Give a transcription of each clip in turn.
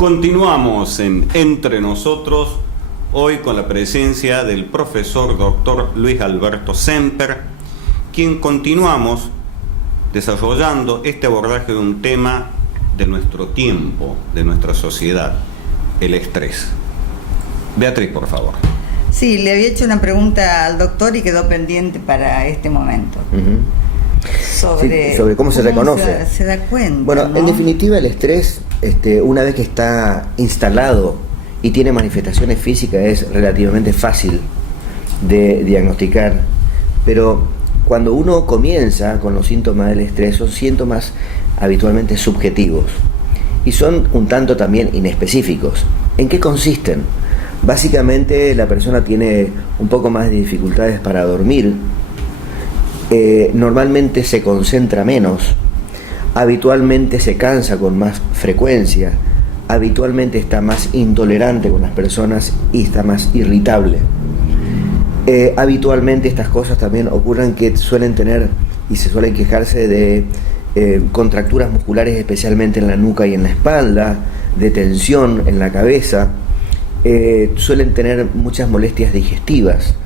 Continuamos en Entre Nosotros, hoy con la presencia del profesor doctor Luis Alberto Semper, quien continuamos desarrollando este abordaje de un tema de nuestro tiempo, de nuestra sociedad, el estrés. Beatriz, por favor. Sí, le había hecho una pregunta al doctor y quedó pendiente para este momento. Sobre cómo se reconoce. Se da cuenta. Bueno, ¿no? En definitiva, el estrés, una vez que está instalado y tiene manifestaciones físicas, es relativamente fácil de diagnosticar. Pero cuando uno comienza con los síntomas del estrés, son síntomas habitualmente subjetivos y son un tanto también inespecíficos. ¿En qué consisten? Básicamente, la persona tiene un poco más de dificultades para dormir. Normalmente se concentra menos, habitualmente se cansa con más frecuencia, habitualmente está más intolerante con las personas y está más irritable. Habitualmente estas cosas también ocurren que suelen tener y se suelen quejarse de contracturas musculares, especialmente en la nuca y en la espalda, de tensión en la cabeza, suelen tener muchas molestias digestivas,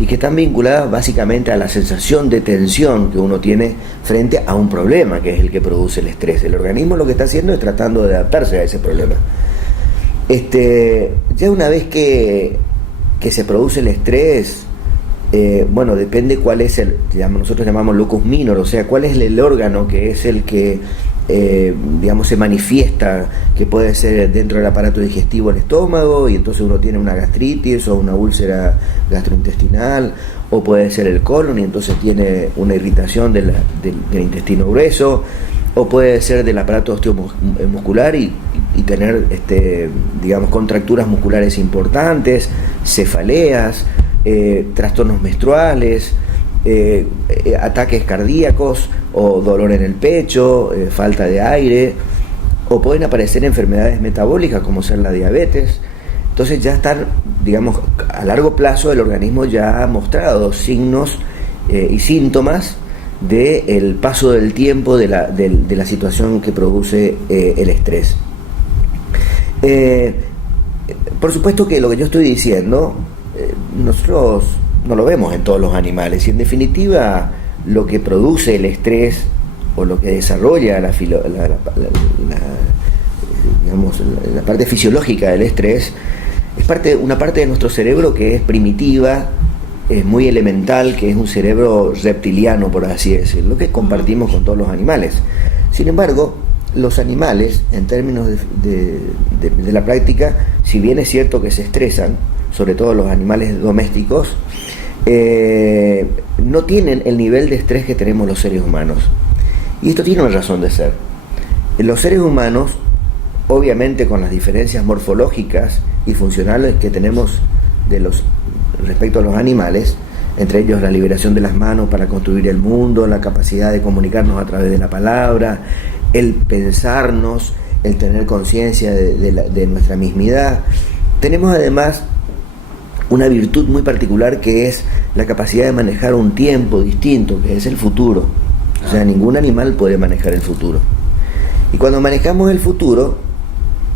y que están vinculadas básicamente a la sensación de tensión que uno tiene frente a un problema, que es el que produce el estrés. El organismo lo que está haciendo es tratando de adaptarse a ese problema. Ya una vez que se produce el estrés, depende cuál es nosotros llamamos locus minor, o sea, cuál es el órgano que es el que se manifiesta, que puede ser dentro del aparato digestivo el estómago, y entonces uno tiene una gastritis o una úlcera gastrointestinal, o puede ser el colon y entonces tiene una irritación del intestino grueso, o puede ser del aparato osteomuscular y tener contracturas musculares importantes, cefaleas, trastornos menstruales, ataques cardíacos o dolor en el pecho, falta de aire, o pueden aparecer enfermedades metabólicas como ser la diabetes. Entonces ya están, a largo plazo el organismo ya ha mostrado signos y síntomas del paso del tiempo de la situación que produce el estrés. Por supuesto que lo que yo estoy diciendo, nosotros no lo vemos en todos los animales, y en definitiva lo que produce el estrés o lo que desarrolla la parte fisiológica del estrés es una parte de nuestro cerebro que es primitiva, es muy elemental, que es un cerebro reptiliano, por así decirlo, que compartimos con todos los animales. Sin embargo, los animales, en términos de la práctica, si bien es cierto que se estresan, sobre todo los animales domésticos, no tienen el nivel de estrés que tenemos los seres humanos. Y esto tiene una razón de ser. Los seres humanos, obviamente con las diferencias morfológicas y funcionales que tenemos respecto a los animales, entre ellos la liberación de las manos para construir el mundo, la capacidad de comunicarnos a través de la palabra, el pensarnos, el tener conciencia de nuestra mismidad, tenemos además una virtud muy particular, que es la capacidad de manejar un tiempo distinto, que es el futuro. O sea, ningún animal puede manejar el futuro. Y cuando manejamos el futuro,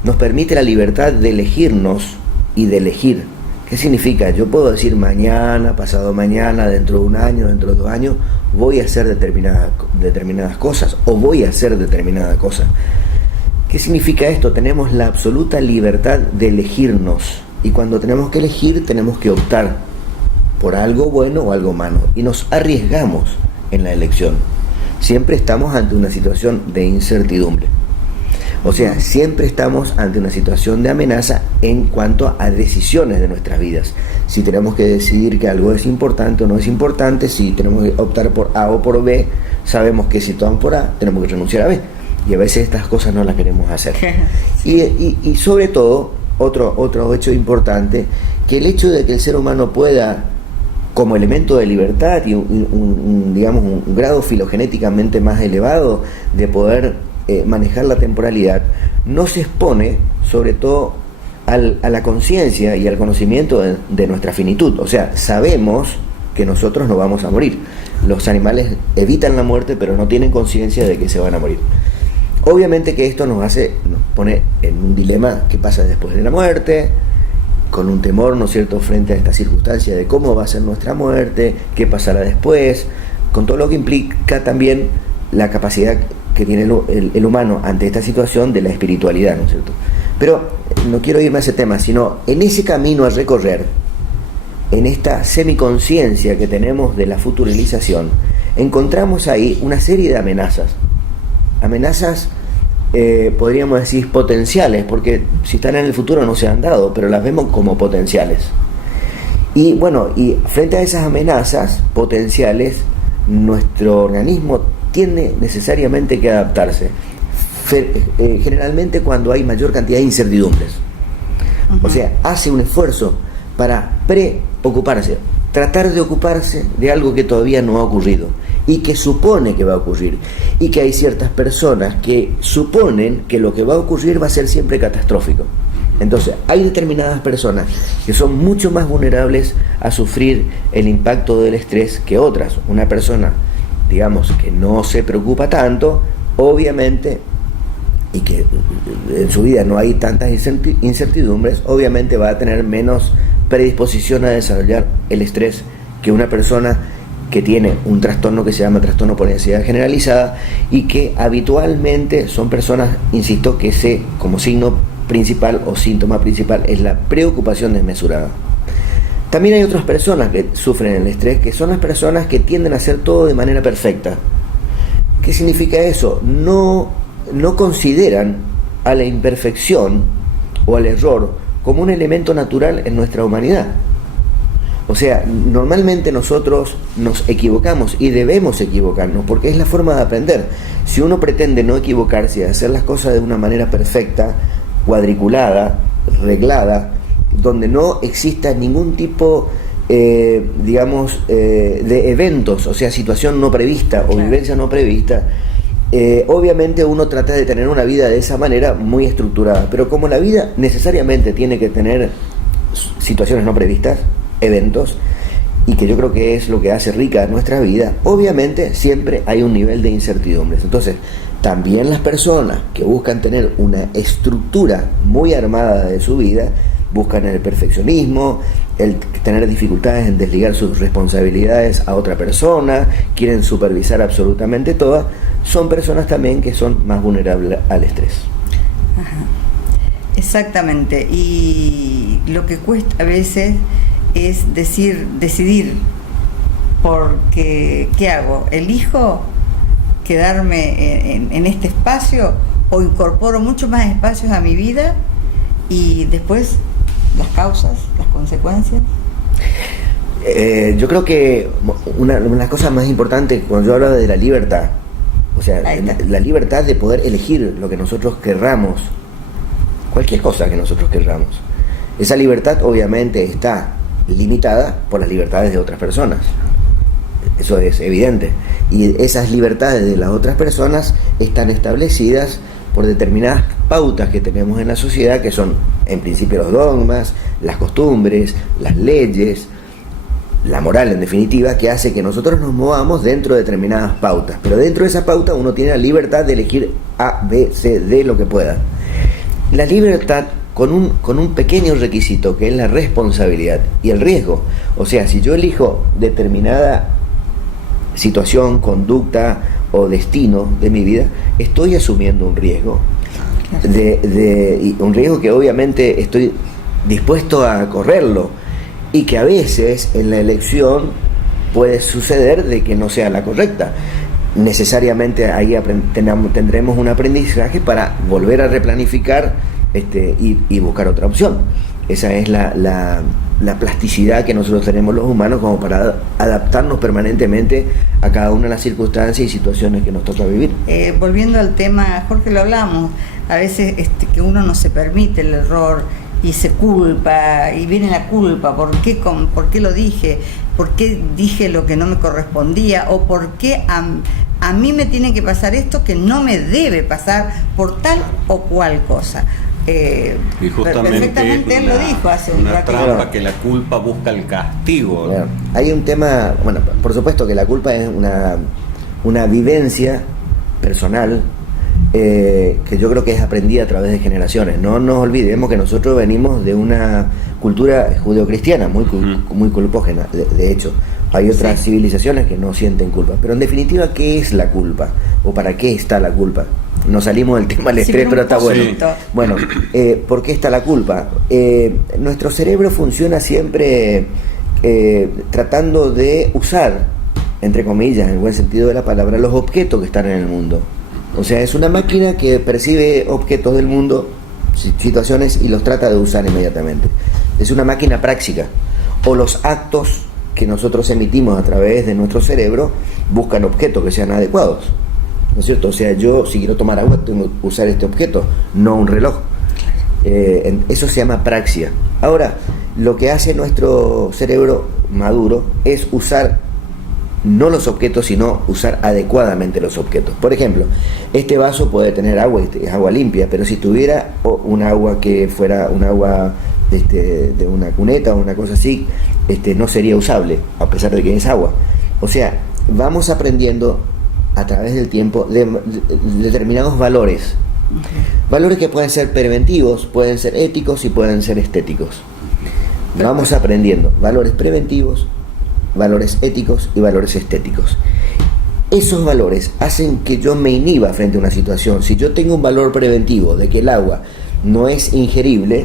nos permite la libertad de elegirnos y de elegir. ¿Qué significa? Yo puedo decir mañana, pasado mañana, dentro de un año, dentro de 2 años, voy a hacer determinadas cosas, o voy a hacer determinada cosa. ¿Qué significa esto? Tenemos la absoluta libertad de elegirnos. Y cuando tenemos que elegir, tenemos que optar por algo bueno o algo malo. Y nos arriesgamos en la elección. Siempre estamos ante una situación de incertidumbre. O sea, siempre estamos ante una situación de amenaza en cuanto a decisiones de nuestras vidas. Si tenemos que decidir que algo es importante o no es importante, si tenemos que optar por A o por B, sabemos que si optamos por A, tenemos que renunciar a B. Y a veces estas cosas no las queremos hacer. Y sobre todo, otro hecho importante, que el hecho de que el ser humano pueda, como elemento de libertad y un grado filogenéticamente más elevado de poder manejar la temporalidad, no se expone sobre todo a la conciencia y al conocimiento de nuestra finitud. O sea, sabemos que nosotros no vamos a morir. Los animales evitan la muerte, pero no tienen conciencia de que se van a morir. Obviamente que esto nos hace pone en un dilema: ¿qué pasa después de la muerte? Con un temor, ¿no es cierto?, frente a esta circunstancia de cómo va a ser nuestra muerte, qué pasará después, con todo lo que implica también la capacidad que tiene el humano ante esta situación de la espiritualidad, ¿no es cierto? Pero no quiero irme a ese tema, sino en ese camino a recorrer, en esta semiconciencia que tenemos de la futuralización, encontramos ahí una serie de amenazas, podríamos decir potenciales, porque si están en el futuro no se han dado, pero las vemos como potenciales. Y bueno, y frente a esas amenazas potenciales, nuestro organismo tiene necesariamente que adaptarse, generalmente cuando hay mayor cantidad de incertidumbres. O sea, hace un esfuerzo para preocuparse, tratar de ocuparse de algo que todavía no ha ocurrido y que supone que va a ocurrir, y que hay ciertas personas que suponen que lo que va a ocurrir va a ser siempre catastrófico. Entonces hay determinadas personas que son mucho más vulnerables a sufrir el impacto del estrés que otras. Una persona, digamos, que no se preocupa tanto, obviamente, y que en su vida no hay tantas incertidumbres, obviamente va a tener menos predisposición a desarrollar el estrés que una persona que tiene un trastorno que se llama trastorno por ansiedad generalizada, y que habitualmente son personas, insisto, que como signo principal o síntoma principal es la preocupación desmesurada. También hay otras personas que sufren el estrés, que son las personas que tienden a hacer todo de manera perfecta. ¿Qué significa eso? No consideran a la imperfección o al error como un elemento natural en nuestra humanidad. O sea, normalmente nosotros nos equivocamos y debemos equivocarnos porque es la forma de aprender. Si uno pretende no equivocarse y hacer las cosas de una manera perfecta, cuadriculada, reglada, donde no exista ningún tipo, de eventos, o sea, situación no prevista o vivencia no prevista, obviamente uno trata de tener una vida de esa manera muy estructurada. Pero como la vida necesariamente tiene que tener situaciones no previstas, eventos, y que yo creo que es lo que hace rica nuestra vida, obviamente siempre hay un nivel de incertidumbres. Entonces, también las personas que buscan tener una estructura muy armada de su vida, buscan el perfeccionismo, el tener dificultades en desligar sus responsabilidades a otra persona, quieren supervisar absolutamente todo, son personas también que son más vulnerables al estrés. Ajá. Exactamente, y lo que cuesta a veces es decidir, porque ¿qué hago? ¿Elijo quedarme en este espacio o incorporo muchos más espacios a mi vida y después las causas, las consecuencias? Yo creo que una de las cosas más importantes cuando yo hablo de la libertad, o sea, la libertad de poder elegir lo que nosotros querramos, cualquier cosa que nosotros querramos, esa libertad obviamente está limitada por las libertades de otras personas. Eso es evidente. Y esas libertades de las otras personas están establecidas por determinadas pautas que tenemos en la sociedad, que son en principio los dogmas, las costumbres, las leyes, la moral en definitiva, que hace que nosotros nos movamos dentro de determinadas pautas. Pero dentro de esa pauta uno tiene la libertad de elegir A, B, C, D, lo que pueda. La libertad con un pequeño requisito, que es la responsabilidad y el riesgo. O sea, si yo elijo determinada situación, conducta o destino de mi vida, estoy asumiendo un riesgo, un riesgo que obviamente estoy dispuesto a correrlo, y que a veces en la elección puede suceder de que no sea la correcta. Necesariamente ahí tendremos un aprendizaje para volver a replanificar y buscar otra opción. Esa es la plasticidad que nosotros tenemos los humanos como para adaptarnos permanentemente a cada una de las circunstancias y situaciones que nos toca vivir. Volviendo al tema, Jorge, lo hablamos, a veces que uno no se permite el error y se culpa, y viene la culpa, ¿por qué lo dije? ¿Por qué dije lo que no me correspondía? ¿O por qué a mí me tiene que pasar esto que no me debe pasar por tal o cual cosa? Y justamente perfectamente él lo dijo hace un rato. Una trampa, que la culpa busca el castigo. Claro. Hay un tema, bueno, por supuesto que la culpa es una vivencia personal que yo creo que es aprendida a través de generaciones. No nos olvidemos que nosotros venimos de una cultura judeocristiana muy culpógena. De hecho, hay otras civilizaciones que no sienten culpa. Pero en definitiva, ¿qué es la culpa? ¿O para qué está la culpa? Nos salimos del tema del estrés, pero está bueno. Sí. Bueno, ¿por qué está la culpa? Nuestro cerebro funciona siempre tratando de usar, entre comillas, en el buen sentido de la palabra, los objetos que están en el mundo. O sea, es una máquina que percibe objetos del mundo, situaciones, y los trata de usar inmediatamente. Es una máquina práctica. O los actos que nosotros emitimos a través de nuestro cerebro buscan objetos que sean adecuados, ¿no es cierto? O sea, yo si quiero tomar agua tengo que usar este objeto, no un reloj. Eso se llama praxia. Ahora, lo que hace nuestro cerebro maduro es usar no los objetos, sino usar adecuadamente los objetos. Por ejemplo, este vaso puede tener agua, es agua limpia, pero si tuviera un agua que fuera un agua de una cuneta o una cosa así, no sería usable, a pesar de que es agua. O sea, vamos aprendiendo a través del tiempo determinados valores. Valores que pueden ser preventivos, pueden ser éticos y pueden ser estéticos. Vamos aprendiendo valores preventivos, valores éticos y valores estéticos. Esos valores hacen que yo me inhiba frente a una situación. Si yo tengo un valor preventivo de que el agua no es ingerible,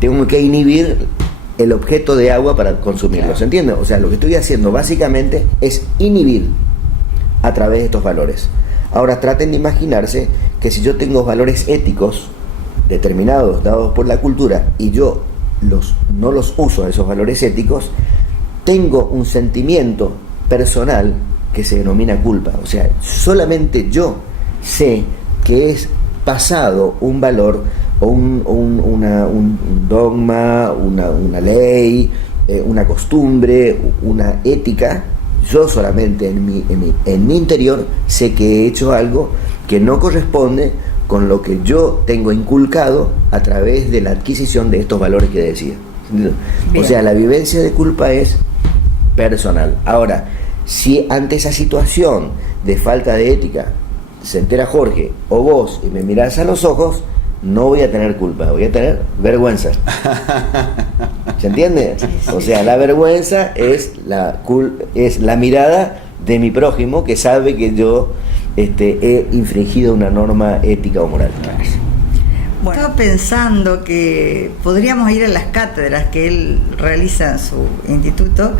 tengo que inhibir el objeto de agua para consumirlo. ¿Se entiende? O sea, lo que estoy haciendo básicamente es inhibir a través de estos valores. Ahora traten de imaginarse que si yo tengo valores éticos determinados, dados por la cultura, y yo no los uso, esos valores éticos, tengo un sentimiento personal que se denomina culpa. O sea, solamente yo sé que es pasado un valor o un dogma, una ley, una costumbre, una ética. Yo solamente en mi interior sé que he hecho algo que no corresponde con lo que yo tengo inculcado a través de la adquisición de estos valores que decía. O sea, la vivencia de culpa es personal. Ahora, si ante esa situación de falta de ética se entera Jorge o vos y me mirás a los ojos, no voy a tener culpa, voy a tener vergüenza. ¿Se entiende? O sea, la vergüenza es la mirada de mi prójimo que sabe que yo he infringido una norma ética o moral. Bueno, estaba pensando que podríamos ir a las cátedras que él realiza en su instituto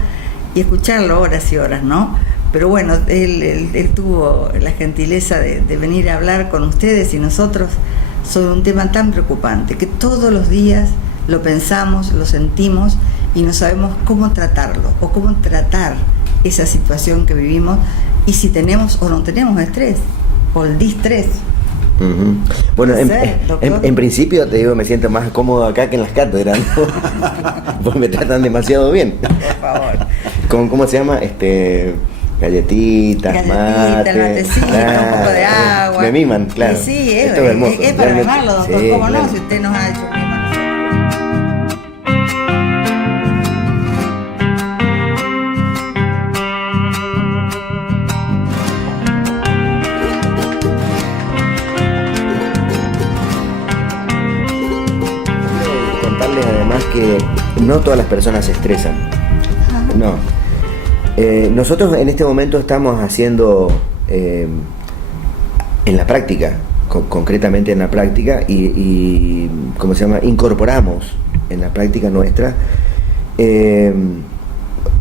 y escucharlo horas y horas, ¿no? Pero bueno, él tuvo la gentileza de venir a hablar con ustedes y nosotros sobre un tema tan preocupante, que todos los días lo pensamos, lo sentimos y no sabemos cómo tratarlo o cómo tratar esa situación que vivimos y si tenemos o no tenemos estrés o el distrés. Uh-huh. Bueno, en principio te digo, me siento más cómodo acá que en las cátedras, ¿no? Porque me tratan demasiado bien. Por favor. ¿Cómo se llama? Galletitas, mate, matecito, un poco de agua. Me miman, claro. Sí, esto es hermoso. Es para mimarlo, doctor, sí, ¿cómo claro. no? Si usted nos ha hecho mimar. Contarles además que no todas las personas se estresan. No. Nosotros en este momento estamos haciendo en la práctica, concretamente en la práctica, y ¿cómo se llama? Incorporamos en la práctica nuestra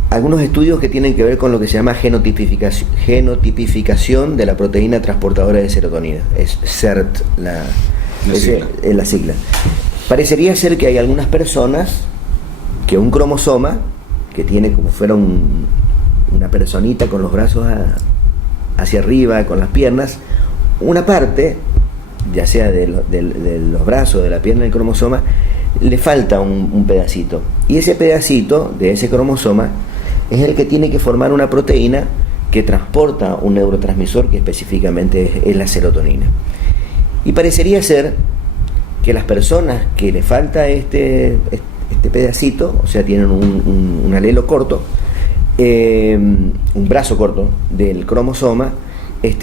algunos estudios que tienen que ver con lo que se llama genotipificación de la proteína transportadora de serotonina. Es CERT la sigla. Parecería ser que hay algunas personas que un cromosoma que tiene como fuera una personita con los brazos hacia arriba, con las piernas, una parte, ya sea de los brazos, de la pierna del cromosoma, le falta un pedacito. Y ese pedacito de ese cromosoma es el que tiene que formar una proteína que transporta un neurotransmisor que específicamente es la serotonina. Y parecería ser que las personas que le falta este pedacito, o sea, tienen un alelo corto, un brazo corto del cromosoma,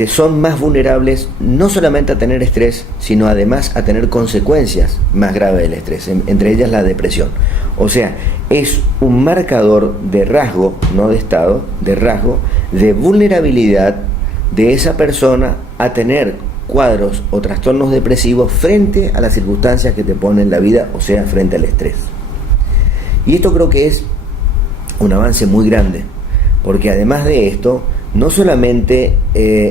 son más vulnerables no solamente a tener estrés, sino además a tener consecuencias más graves del estrés, entre ellas la depresión. O sea, es un marcador de rasgo, no de estado, de rasgo, de vulnerabilidad de esa persona a tener cuadros o trastornos depresivos frente a las circunstancias que te pone en la vida, o sea, frente al estrés. Y esto creo que es un avance muy grande, porque además de esto, no solamente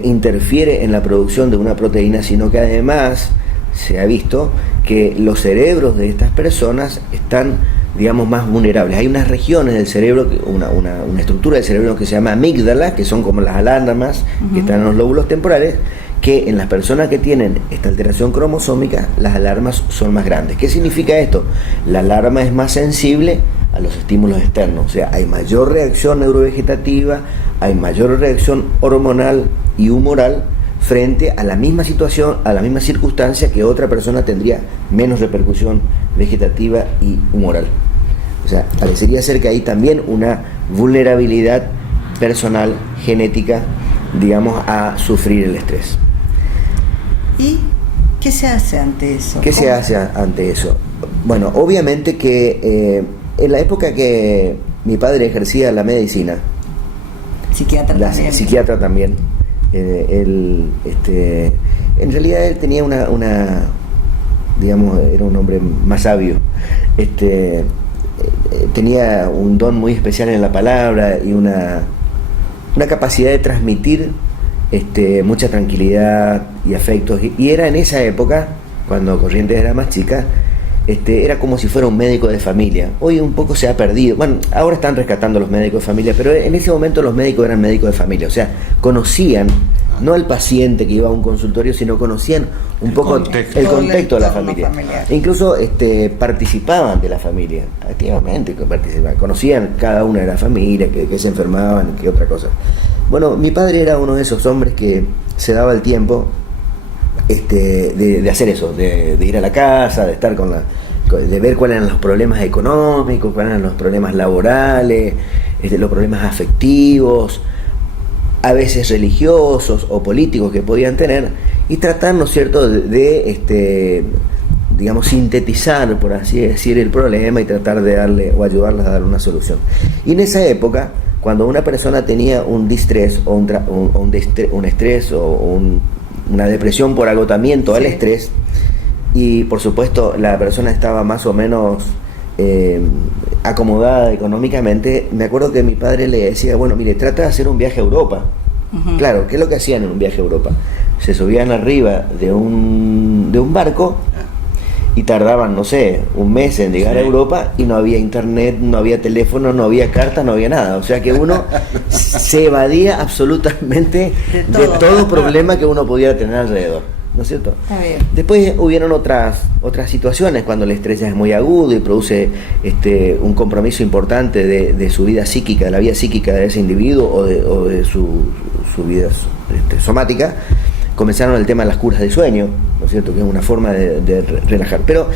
interfiere en la producción de una proteína, sino que además se ha visto que los cerebros de estas personas están, digamos, más vulnerables. Hay unas regiones del cerebro, una estructura del cerebro que se llama amígdala, que son como las alarmas que están en los lóbulos temporales, que en las personas que tienen esta alteración cromosómica, las alarmas son más grandes. ¿Qué significa esto? La alarma es más sensible a los estímulos externos, o sea, hay mayor reacción neurovegetativa, hay mayor reacción hormonal y humoral frente a la misma situación, a la misma circunstancia que otra persona tendría menos repercusión vegetativa y humoral. O sea, parecería ser que hay también una vulnerabilidad personal, genética, digamos, a sufrir el estrés. ¿Y qué se hace ante eso? ¿Qué se hace ante eso? Bueno, obviamente que en la época que mi padre ejercía la medicina, psiquiatra también, en realidad él tenía una digamos, era un hombre más sabio, tenía un don muy especial en la palabra y una capacidad de transmitir mucha tranquilidad y afectos, y era en esa época, cuando Corrientes era más chica, era como si fuera un médico de familia. Hoy un poco se ha perdido, bueno, ahora están rescatando los médicos de familia, pero en ese momento los médicos eran médicos de familia, o sea, conocían no al paciente que iba a un consultorio, sino conocían un poco el contexto de la familia. Incluso participaban de la familia, activamente participaban, conocían cada una de las familias, que se enfermaban, que otra cosa. Bueno, mi padre era uno de esos hombres que se daba el tiempo de hacer eso, de ir a la casa, de estar de ver cuáles eran los problemas económicos, cuáles eran los problemas laborales, los problemas afectivos, a veces religiosos o políticos que podían tener, y tratar, ¿no es cierto?, de digamos, sintetizar, por así decir, el problema y tratar de darle o ayudarles a dar una solución. Y en esa época, cuando una persona tenía un distrés o un estrés o una depresión por agotamiento al estrés, y por supuesto la persona estaba más o menos acomodada económicamente, me acuerdo que mi padre le decía, bueno, mire, trata de hacer un viaje a Europa. Uh-huh. Claro, ¿qué es lo que hacían en un viaje a Europa? Se subían arriba de un barco y tardaban, no sé, un mes en llegar a Europa, y no había internet, no había teléfono, no había cartas, no había nada. O sea que uno se evadía absolutamente de todo problema que uno pudiera tener alrededor, ¿no es cierto? Está bien. Después hubieron otras situaciones cuando el estrés ya es muy agudo y produce un compromiso importante de su vida psíquica, de la vida psíquica de ese individuo o de su vida somática. Comenzaron el tema de las curas de sueño, ¿no es cierto?, que es una forma de relajar. Pero,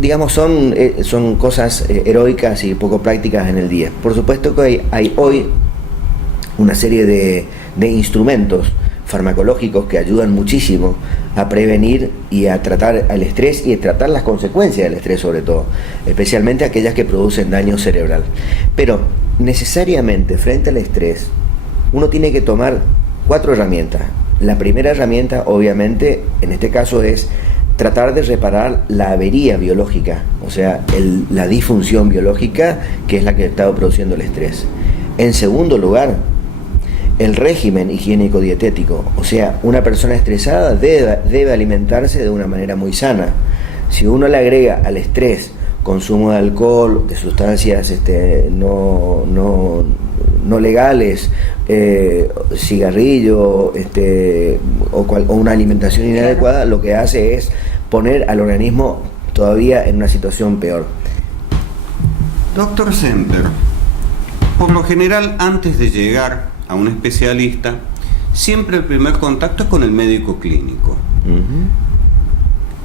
digamos, son cosas heroicas y poco prácticas en el día. Por supuesto que hay hoy una serie de instrumentos farmacológicos que ayudan muchísimo a prevenir y a tratar el estrés y a tratar las consecuencias del estrés, sobre todo, especialmente aquellas que producen daño cerebral. Pero necesariamente frente al estrés uno tiene que tomar 4 herramientas. La primera herramienta, obviamente, en este caso es tratar de reparar la avería biológica, o sea, la disfunción biológica que es la que está produciendo el estrés. En segundo lugar, el régimen higiénico-dietético, o sea, una persona estresada debe alimentarse de una manera muy sana. Si uno le agrega al estrés consumo de alcohol, de sustancias no legales, cigarrillo, o una alimentación inadecuada, lo que hace es poner al organismo todavía en una situación peor. Doctor Semper, por lo general, antes de llegar a un especialista, siempre el primer contacto es con el médico clínico. Uh-huh.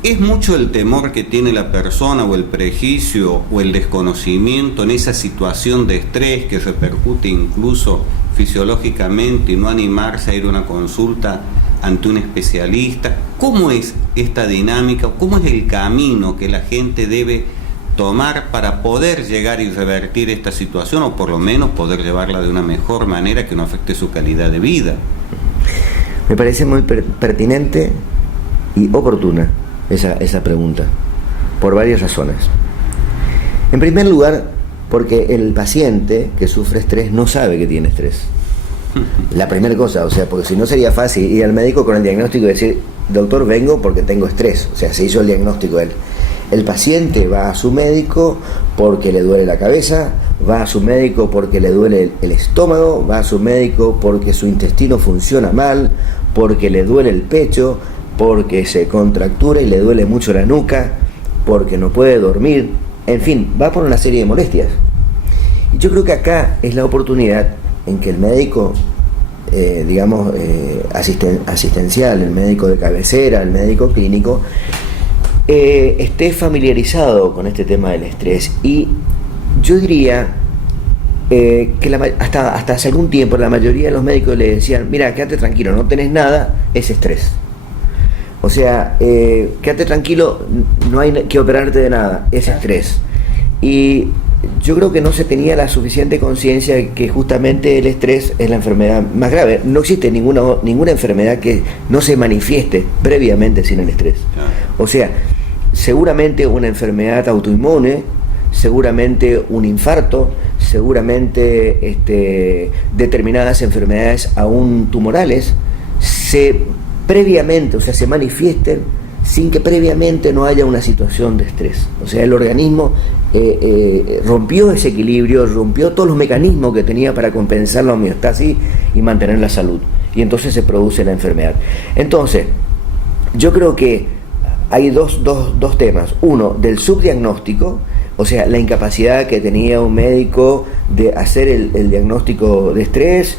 ¿Es mucho el temor que tiene la persona o el prejuicio o el desconocimiento en esa situación de estrés que repercute incluso fisiológicamente y no animarse a ir a una consulta ante un especialista? ¿Cómo es esta dinámica? ¿Cómo es el camino que la gente debe tomar para poder llegar y revertir esta situación, o por lo menos poder llevarla de una mejor manera que no afecte su calidad de vida? Me parece muy pertinente y oportuna esa pregunta, por varias razones. En primer lugar, porque el paciente que sufre estrés no sabe que tiene estrés. La primera cosa, o sea, porque si no sería fácil ir al médico con el diagnóstico y decir, doctor, vengo porque tengo estrés. O sea, se hizo el diagnóstico él. El paciente va a su médico porque le duele la cabeza, va a su médico porque le duele el estómago, va a su médico porque su intestino funciona mal, porque le duele el pecho, porque se contractura y le duele mucho la nuca, porque no puede dormir, en fin, va por una serie de molestias. Y yo creo que acá es la oportunidad en que el médico, asistencial, el médico de cabecera, el médico clínico, esté familiarizado con este tema del estrés. Y yo diría que hasta hace algún tiempo la mayoría de los médicos le decían, mira, quédate tranquilo, no tenés nada, es estrés. O sea, quédate tranquilo, no hay que operarte de nada, es estrés. Y yo creo que no se tenía la suficiente conciencia de que justamente el estrés es la enfermedad más grave. No existe ninguna enfermedad que no se manifieste previamente sin el estrés. O sea, seguramente una enfermedad autoinmune, seguramente un infarto, seguramente determinadas enfermedades aún tumorales se manifiesten sin que previamente no haya una situación de estrés. O sea, el organismo rompió ese equilibrio, rompió todos los mecanismos que tenía para compensar la homeostasis y mantener la salud. Y entonces se produce la enfermedad. Entonces, yo creo que hay dos temas. Uno, del subdiagnóstico, o sea, la incapacidad que tenía un médico de hacer el diagnóstico de estrés.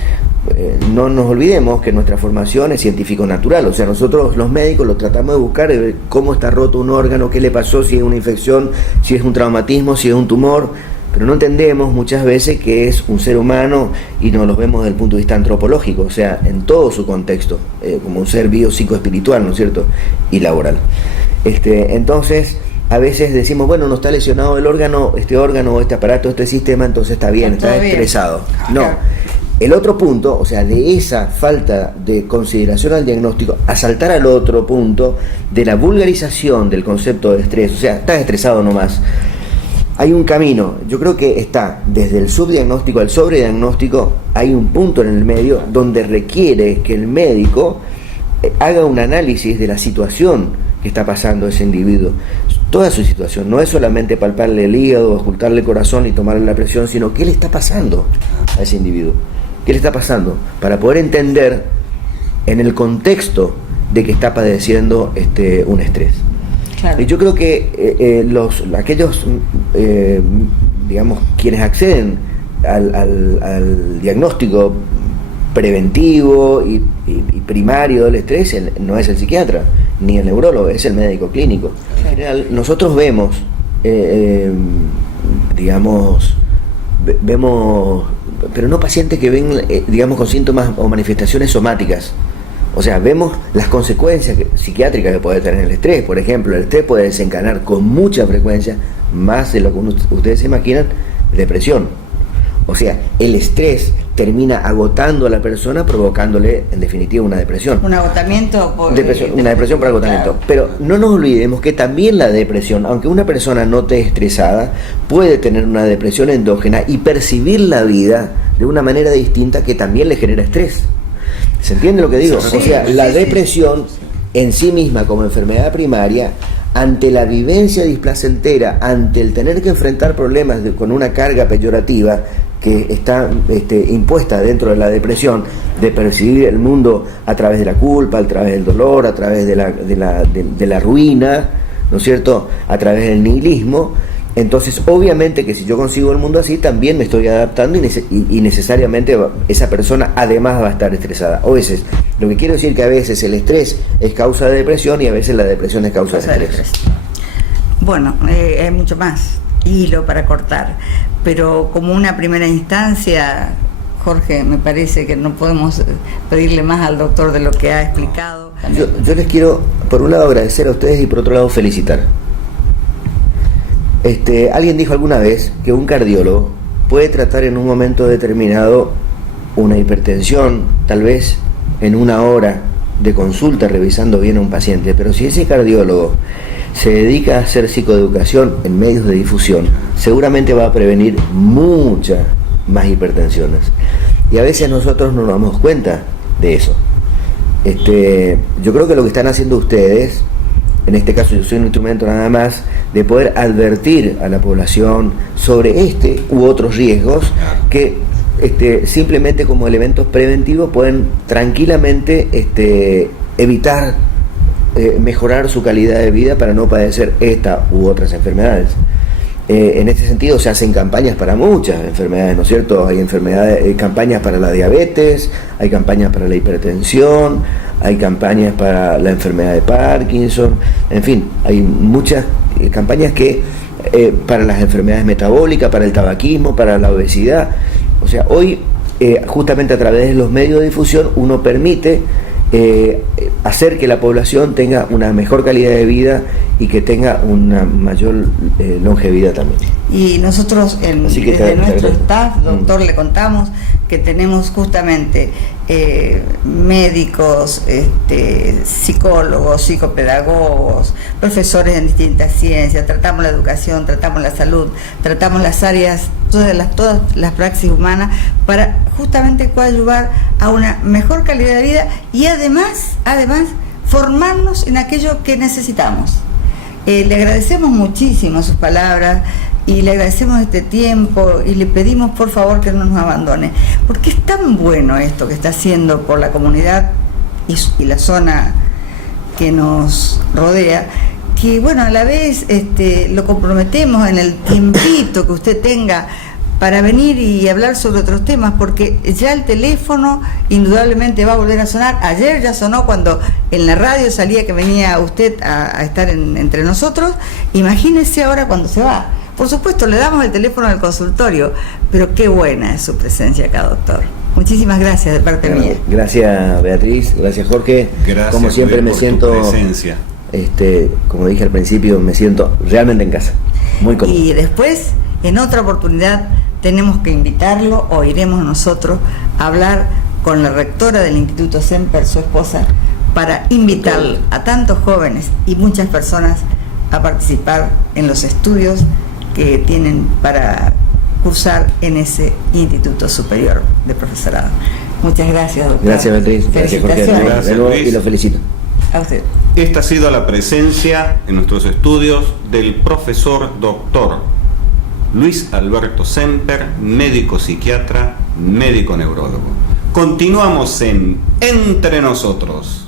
No nos olvidemos que nuestra formación es científico-natural, o sea, nosotros los médicos lo tratamos de buscar, de ver cómo está roto un órgano, qué le pasó, si es una infección, si es un traumatismo, si es un tumor, pero no entendemos muchas veces que es un ser humano y no lo vemos desde el punto de vista antropológico, o sea, en todo su contexto, como un ser biopsicoespiritual, ¿no es cierto?, y laboral. Entonces, a veces decimos, bueno, no está lesionado el órgano, este aparato, este sistema, entonces está bien, está estresado. No. El otro punto, o sea, de esa falta de consideración al diagnóstico, a saltar al otro punto de la vulgarización del concepto de estrés, o sea, estás estresado nomás. Hay un camino, yo creo que está desde el subdiagnóstico al sobrediagnóstico, hay un punto en el medio donde requiere que el médico haga un análisis de la situación que está pasando ese individuo, toda su situación, no es solamente palparle el hígado, ocultarle el corazón y tomarle la presión, sino qué le está pasando a ese individuo. ¿Qué le está pasando? Para poder entender en el contexto de que está padeciendo un estrés. Claro. Y yo creo que aquellos quienes acceden al diagnóstico preventivo y primario del estrés no es el psiquiatra ni el neurólogo, es el médico clínico. En general, nosotros vemos pero no pacientes que ven, con síntomas o manifestaciones somáticas. O sea, vemos las consecuencias psiquiátricas que puede tener el estrés. Por ejemplo, el estrés puede desencadenar con mucha frecuencia, más de lo que ustedes se imaginan, depresión. O sea, el estrés termina agotando a la persona, provocándole, en definitiva, una depresión. Un agotamiento por... Una depresión por agotamiento. Claro. Pero no nos olvidemos que también la depresión, aunque una persona no esté estresada, puede tener una depresión endógena y percibir la vida de una manera distinta que también le genera estrés. ¿Se entiende lo que digo? Sí, o sea, la depresión en sí misma como enfermedad primaria, ante la vivencia displacentera, ante el tener que enfrentar problemas con una carga peyorativa que está impuesta dentro de la depresión, de percibir el mundo a través de la culpa, a través del dolor, a través de la ruina, ¿no es cierto?, a través del nihilismo. Entonces, obviamente que si yo consigo el mundo así, también me estoy adaptando y necesariamente esa persona además va a estar estresada. O veces, lo que quiero decir que a veces el estrés es causa de depresión y a veces la depresión es causa de estrés. Bueno, hay mucho más hilo para cortar, pero como una primera instancia, Jorge, me parece que no podemos pedirle más al doctor de lo que ha explicado. Yo les quiero, por un lado, agradecer a ustedes y por otro lado, felicitar. Alguien dijo alguna vez que un cardiólogo puede tratar en un momento determinado una hipertensión, tal vez en una hora de consulta revisando bien a un paciente, pero si ese cardiólogo se dedica a hacer psicoeducación en medios de difusión, seguramente va a prevenir muchas más hipertensiones. Y a veces nosotros no nos damos cuenta de eso. Yo creo que lo que están haciendo ustedes, en este caso yo soy un instrumento nada más, de poder advertir a la población sobre este u otros riesgos que simplemente como elementos preventivos pueden tranquilamente evitar mejorar su calidad de vida para no padecer esta u otras enfermedades. En este sentido se hacen campañas para muchas enfermedades, ¿no es cierto? Hay campañas para la diabetes, hay campañas para la hipertensión, hay campañas para la enfermedad de Parkinson, en fin, hay muchas campañas que para las enfermedades metabólicas, para el tabaquismo, para la obesidad. O sea, hoy justamente a través de los medios de difusión uno permite hacer que la población tenga una mejor calidad de vida y que tenga una mayor longevidad también. Y nosotros desde nuestro staff, doctor, le contamos que tenemos justamente médicos, psicólogos, psicopedagogos, profesores en distintas ciencias, tratamos la educación, tratamos la salud, tratamos las áreas, todas las praxis humanas para justamente coadyuvar a una mejor calidad de vida y además formarnos en aquello que necesitamos. Le agradecemos muchísimo sus palabras y le agradecemos este tiempo y le pedimos por favor que no nos abandone, porque es tan bueno esto que está haciendo por la comunidad y la zona que nos rodea, que bueno, a la vez lo comprometemos en el tiempito que usted tenga para venir y hablar sobre otros temas, porque ya el teléfono indudablemente va a volver a sonar. Ayer ya sonó cuando en la radio salía que venía usted a estar entre nosotros. Imagínese ahora cuando se va. Por supuesto, le damos el teléfono al consultorio, pero qué buena es su presencia acá, doctor. Muchísimas gracias de parte mía. Gracias, Beatriz, gracias, Jorge. Gracias, como siempre me siento, como dije al principio, me siento realmente en casa, muy cómodo. Y después, en otra oportunidad, tenemos que invitarlo, o iremos nosotros a hablar con la rectora del Instituto Semper, su esposa, para invitar a tantos jóvenes y muchas personas a participar en los estudios que tienen para cursar en ese Instituto Superior de Profesorado. Muchas gracias, doctor. Gracias, Beatriz. Felicitaciones. Gracias, Jorge. Gracias, Luis. Y lo felicito. A usted. Esta ha sido la presencia en nuestros estudios del profesor doctor Luis Alberto Semper, médico psiquiatra, médico neurólogo. Continuamos en Entre Nosotros.